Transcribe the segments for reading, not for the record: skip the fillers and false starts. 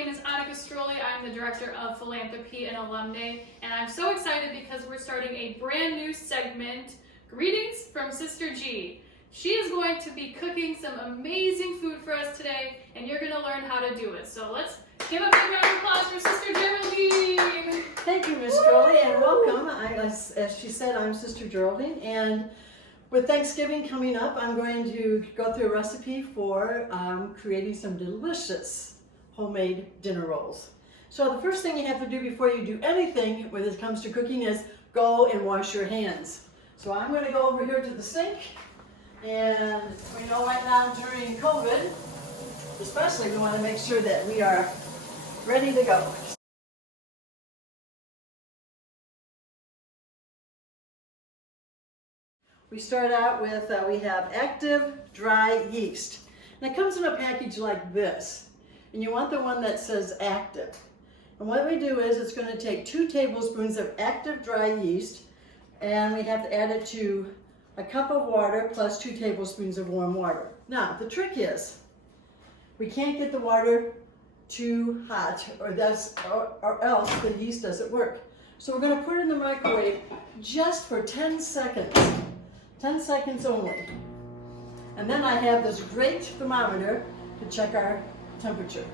name is Annika Strolli. I'm the Director of Philanthropy and Alum Day, and I'm so excited because we're starting a brand new segment, Greetings from Sister G. She is going to be cooking some amazing food for us today, and you're going to learn how to do it. So let's give a big round of applause for Sister Geraldine. Thank you, Miss Strolli, and welcome. As she said, I'm Sister Geraldine, and with Thanksgiving coming up, I'm going to go through a recipe for creating some delicious homemade dinner rolls. So the first thing you have to do before you do anything when it comes to cooking is go and wash your hands. So I'm going to go over here to the sink, and we know right now during COVID, especially we want to make sure that we are ready to go. We start out with, we have active dry yeast. And it comes in a package like this. And you want the one that says active. And what we do is it's going to take 2 tablespoons of active dry yeast, and we have to add it to a cup of water plus 2 tablespoons of warm water. Now, the trick is we can't get the water too hot or else the yeast doesn't work. So we're going to put it in the microwave just for 10 seconds. 10 seconds only. And then I have this great thermometer to check our temperature.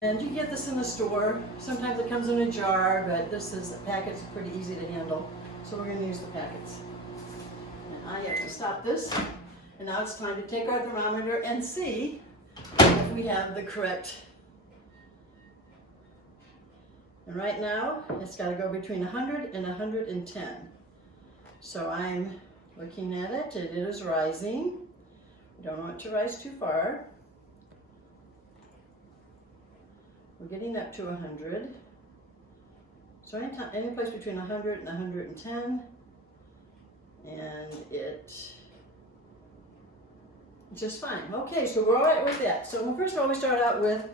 And you can get this in the store. Sometimes it comes in a jar, but the packets are pretty easy to handle. So we're going to use the packets. And I have to stop this. And now it's time to take our thermometer and see if we have the correct. And right now, it's got to go between 100 and 110. So I'm looking at it. It is rising. We don't want it to rise too far. We're getting up to 100. So any place between 100 and 110. And it's just fine. Okay, so we're all right with that. So first of all, we start out with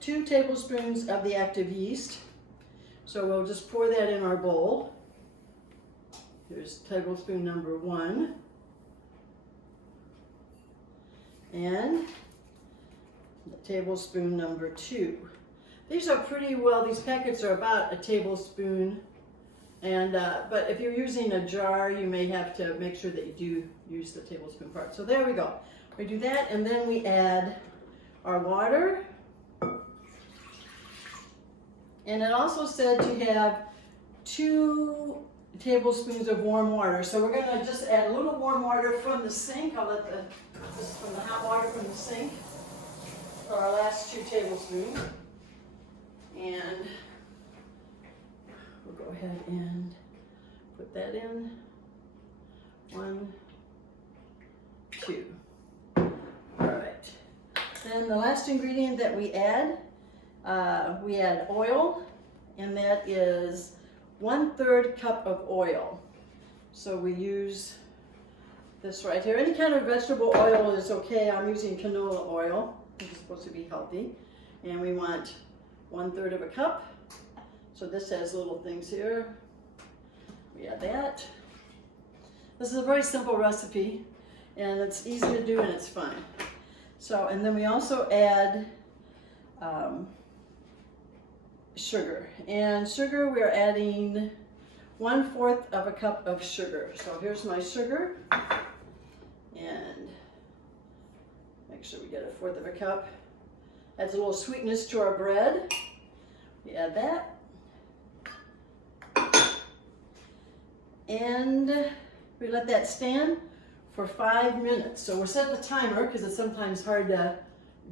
2 tablespoons of the active yeast. So we'll just pour that in our bowl. Here's tablespoon number 1. And tablespoon number 2. These are pretty well, these packets are about a tablespoon. And but if you're using a jar, you may have to make sure that you do use the tablespoon part. So there we go. We do that, and then we add our water. And it also said to have 2 tablespoons of warm water. So we're going to just add a little warm water from the sink. I'll let from the hot water from the sink for our last 2 tablespoons. And we'll go ahead and put that in. 1, 2. All right. Then the last ingredient that we add oil, and that is 1/3 cup of oil. So we use this right here. Any kind of vegetable oil is okay. I'm using canola oil, which is supposed to be healthy. And we want 1/3 of a cup. So this has little things here. We add that. This is a very simple recipe, and it's easy to do and it's fun. So, and then we also add sugar. And sugar, we're adding 1/4 of a cup of sugar. So here's my sugar. And make sure we get 1/4 of a cup. Adds a little sweetness to our bread. We add that. And we let that stand for 5 minutes. So we'll set the timer because it's sometimes hard to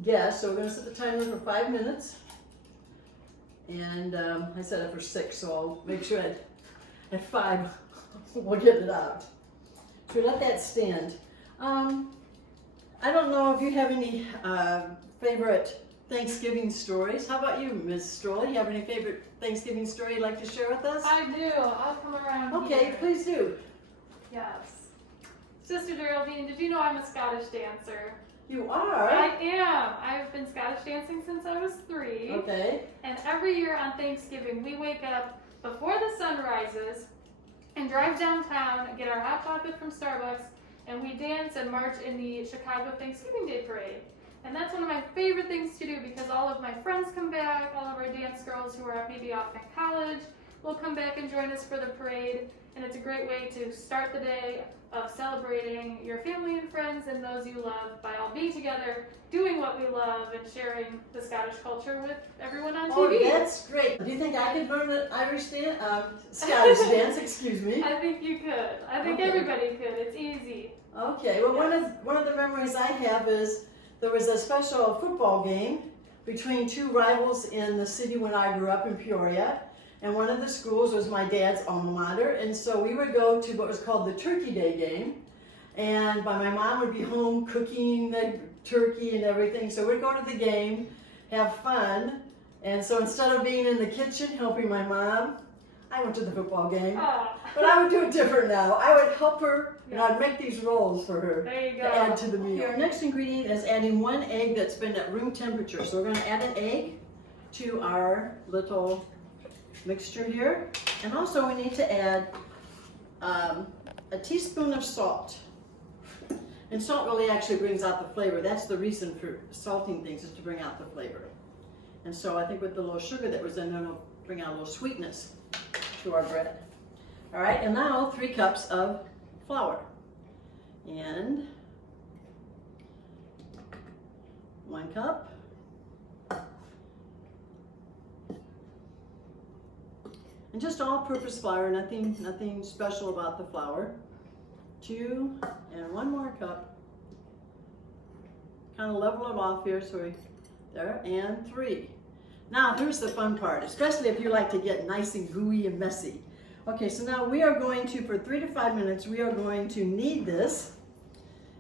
guess. So we're going to set the timer for 5 minutes. And I set it for 6, so I'll make sure at 5 we'll get it out. So we let that stand. I don't know if you have any favorite Thanksgiving stories. How about you, Ms. Strolli? You have any favorite Thanksgiving story you'd like to share with us? I do. I'll come around Okay, here. please do. Yes. Sister Geraldine, did you know I'm a Scottish dancer? You are? I am. I've been Scottish dancing since I was 3. Okay. And every year on Thanksgiving, we wake up before the sun rises and drive downtown, get our hot chocolate from Starbucks, and we dance and march in the Chicago Thanksgiving Day Parade. And that's one of my favorite things to do because all of my friends come back, all of our dance girls who are maybe off in college will come back and join us for the parade. And it's a great way to start the day of celebrating your family and friends and those you love by all being together, doing what we love, and sharing the Scottish culture with everyone on TV. Oh, that's great. Do you think I could learn the Scottish dance, excuse me? I think you could. I think Okay. everybody could. It's easy. Okay, well, Yes. one of the memories I have is there was a special football game between two rivals in the city when I grew up in Peoria. And one of the schools was my dad's alma mater. And so we would go to what was called the Turkey Day game. And my mom would be home cooking the turkey and everything. So we'd go to the game, have fun. And so instead of being in the kitchen helping my mom, I went to the football game. Oh. But I would do it different now. I would help her, and I'd make these rolls for her There you to go. add to the meal. Our next ingredient is adding 1 egg that's been at room temperature. So we're going to add an egg to our little mixture here. And also we need to add a teaspoon of salt. And salt really actually brings out the flavor. That's the reason for salting things, is to bring out the flavor. And so I think with the little sugar that was in there, it'll bring out a little sweetness to our bread. All right, and now 3 cups of flour. And 1 cup. And just all-purpose flour, nothing special about the flour. 2, and 1 more cup. Kind of level it off here, so there, and 3. Now here's the fun part, especially if you like to get nice and gooey and messy. Okay, so now we are going to, for 3 to 5 minutes, we are going to knead this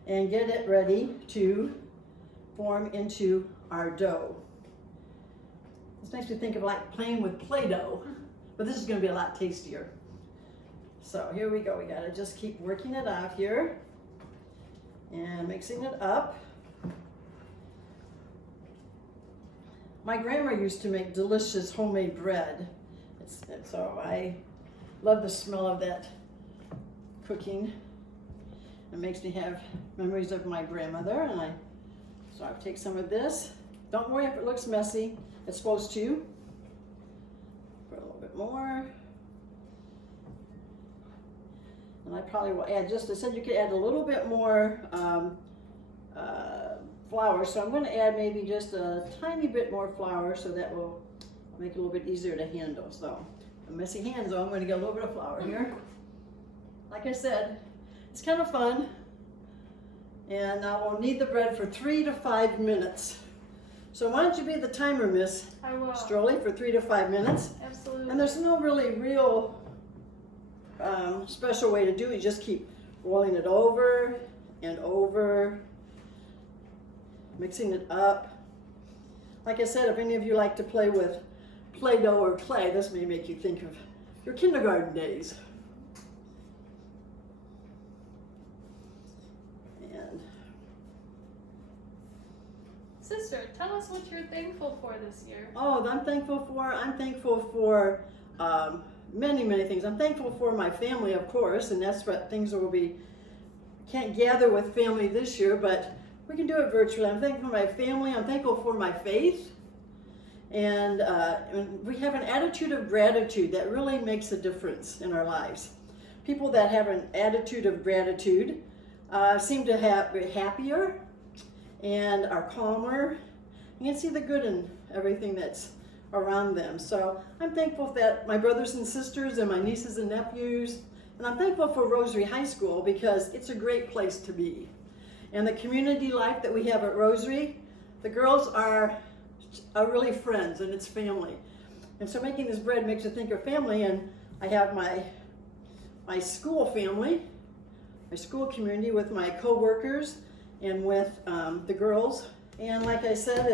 and get it ready to form into our dough. This makes me think of like playing with Play-Doh, but this is going to be a lot tastier. So here we go. We got to just keep working it out here and mixing it up. My grandma used to make delicious homemade bread, so I love the smell of that cooking. It makes me have memories of my grandmother, so I'll take some of this. Don't worry if it looks messy. It's supposed to. Put a little bit more. And I probably will add I said you could add a little bit more flour, so I'm going to add maybe just a tiny bit more flour, so that will make it a little bit easier to handle. So, messy hands, so I'm going to get a little bit of flour here. Like I said, it's kind of fun. And now we'll knead the bread for 3 to 5 minutes. So why don't you be the timer, Miss I will. Stroley, for 3 to 5 minutes. Absolutely. And there's no really real special way to do it. You just keep rolling it over and over, mixing it up. Like I said, if any of you like to play with Play-Doh or clay, this may make you think of your kindergarten days. And Sister, tell us what you're thankful for this year. oh, I'm thankful for many things. I'm thankful for my family, of course, and that's what things will be. Can't gather with family this year, but we can do it virtually. I'm thankful for my family. I'm thankful for my faith. And we have an attitude of gratitude that really makes a difference in our lives. People that have an attitude of gratitude seem to be happier and are calmer. You can see the good in everything that's around them. So I'm thankful that my brothers and sisters and my nieces and nephews, and I'm thankful for Rosary High School because it's a great place to be. And the community life that we have at Rosary, the girls are really friends, and it's family. And so making this bread makes you think of family, and I have my school family, my school community with my co-workers and with the girls. And like I said,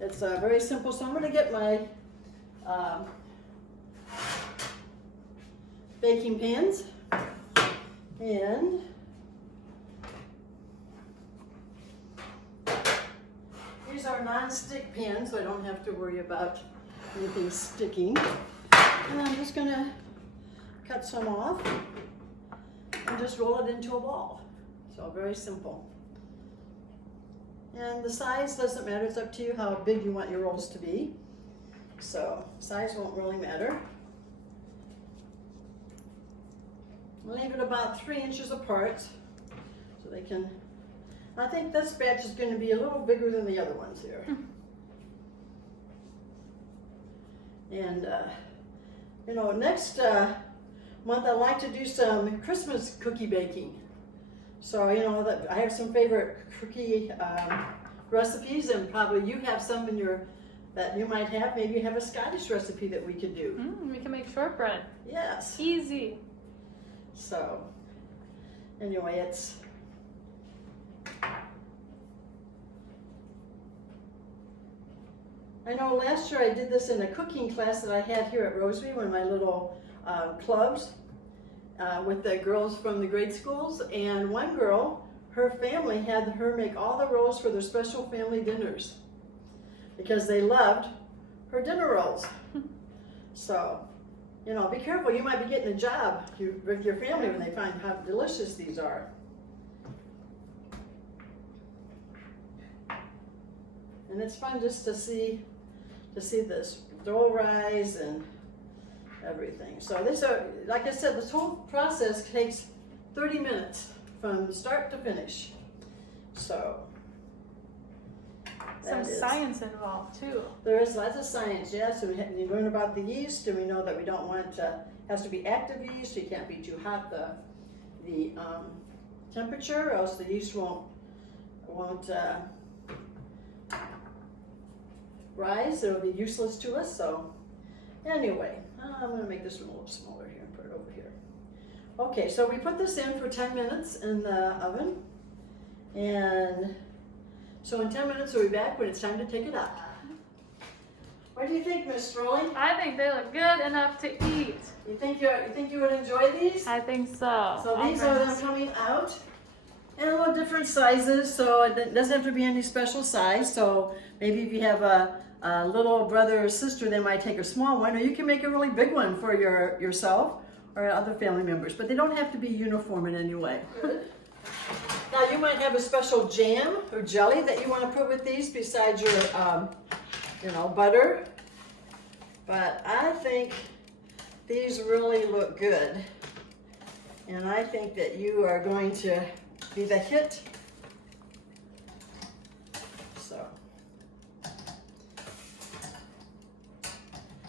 it's very simple. So I'm going to get my baking pans, and these are non-stick pans, so I don't have to worry about anything sticking. And I'm just going to cut some off and just roll it into a ball. So very simple. And the size doesn't matter, it's up to you how big you want your rolls to be. So size won't really matter. Leave it about 3 inches apart so they can, I think this batch is going to be a little bigger than the other ones here. And you know, next month I'd like to do some Christmas cookie baking. So, you know, I have some favorite cookie recipes, and probably you have some in your, that you might have. Maybe you have a Scottish recipe that we could do. We can make shortbread. Yes. Easy. So, anyway, it's, I know last year I did this in a cooking class that I had here at Rosary, one of my little clubs. With the girls from the grade schools, and one girl, her family had her make all the rolls for their special family dinners because they loved her dinner rolls. So, you know, be careful, you might be getting a job with your family when they find how delicious these are. And it's fun just to see this dough rise and everything. So this, like I said, this whole process takes 30 minutes from start to finish. So Some science involved too. there is lots of science, yes. And we learn about the yeast, and we know that we don't want has to be active yeast. You can't be too hot the temperature, or else the yeast won't rise. It'll be useless to us. So anyway, I'm going to make this one a little smaller here and put it over here. Okay, so we put this in for 10 minutes in the oven. And so in 10 minutes we'll be back when it's time to take it out. What do you think, Miss Strolling? I think they look good enough to eat. You think you would enjoy these? I think so. So these are them coming out. And a little different sizes, so it doesn't have to be any special size. So maybe if you have a little brother or sister, they might take a small one, or you can make a really big one for yourself or other family members, but they don't have to be uniform in any way. Good. Now you might have a special jam or jelly that you want to put with these besides your, you know, butter. But I think these really look good, and I think that you are going to be the hit. So.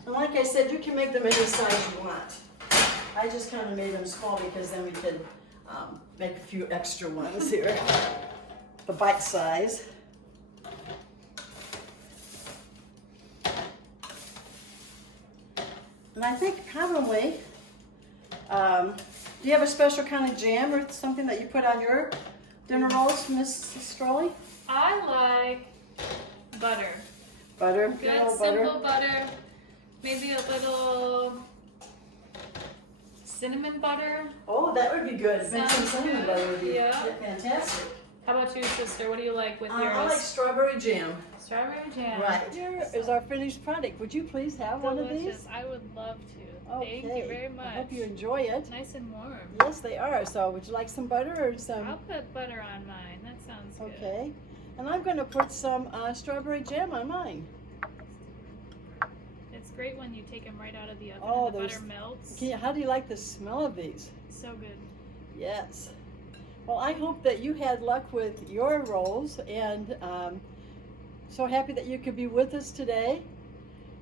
And like I said, you can make them any size you want. I just kind of made them small because then we could make a few extra ones here. The bite size. And I think probably, do you have a special kind of jam or something that you put on your dinner rolls, Miss Stroley? I like butter. Butter? Good, simple butter. Maybe a little cinnamon butter. Oh, that would be good. Make some cinnamon butter would be Yeah. fantastic. How about you, sister? What do you like with yours? I like strawberry jam. Strawberry jam. Right. Here is our finished product. Would you please have one of Delicious. these? I would love to. Okay. Thank you very much. I hope you enjoy it. Nice and warm. Yes, they are. So would you like some butter or some? I'll put butter on mine. That sounds good. Okay. And I'm going to put some strawberry jam on mine. It's great when you take them right out of the oven Oh, and the those- butter melts. How do you like the smell of these? So good. Yes. Well, I hope that you had luck with your rolls, and so happy that you could be with us today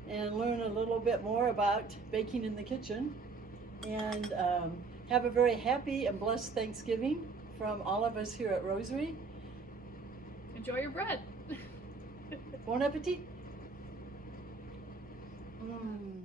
and learn a little bit more about baking in the kitchen. And have a very happy and blessed Thanksgiving from all of us here at Rosary. Enjoy your bread. Bon appetit. Mm.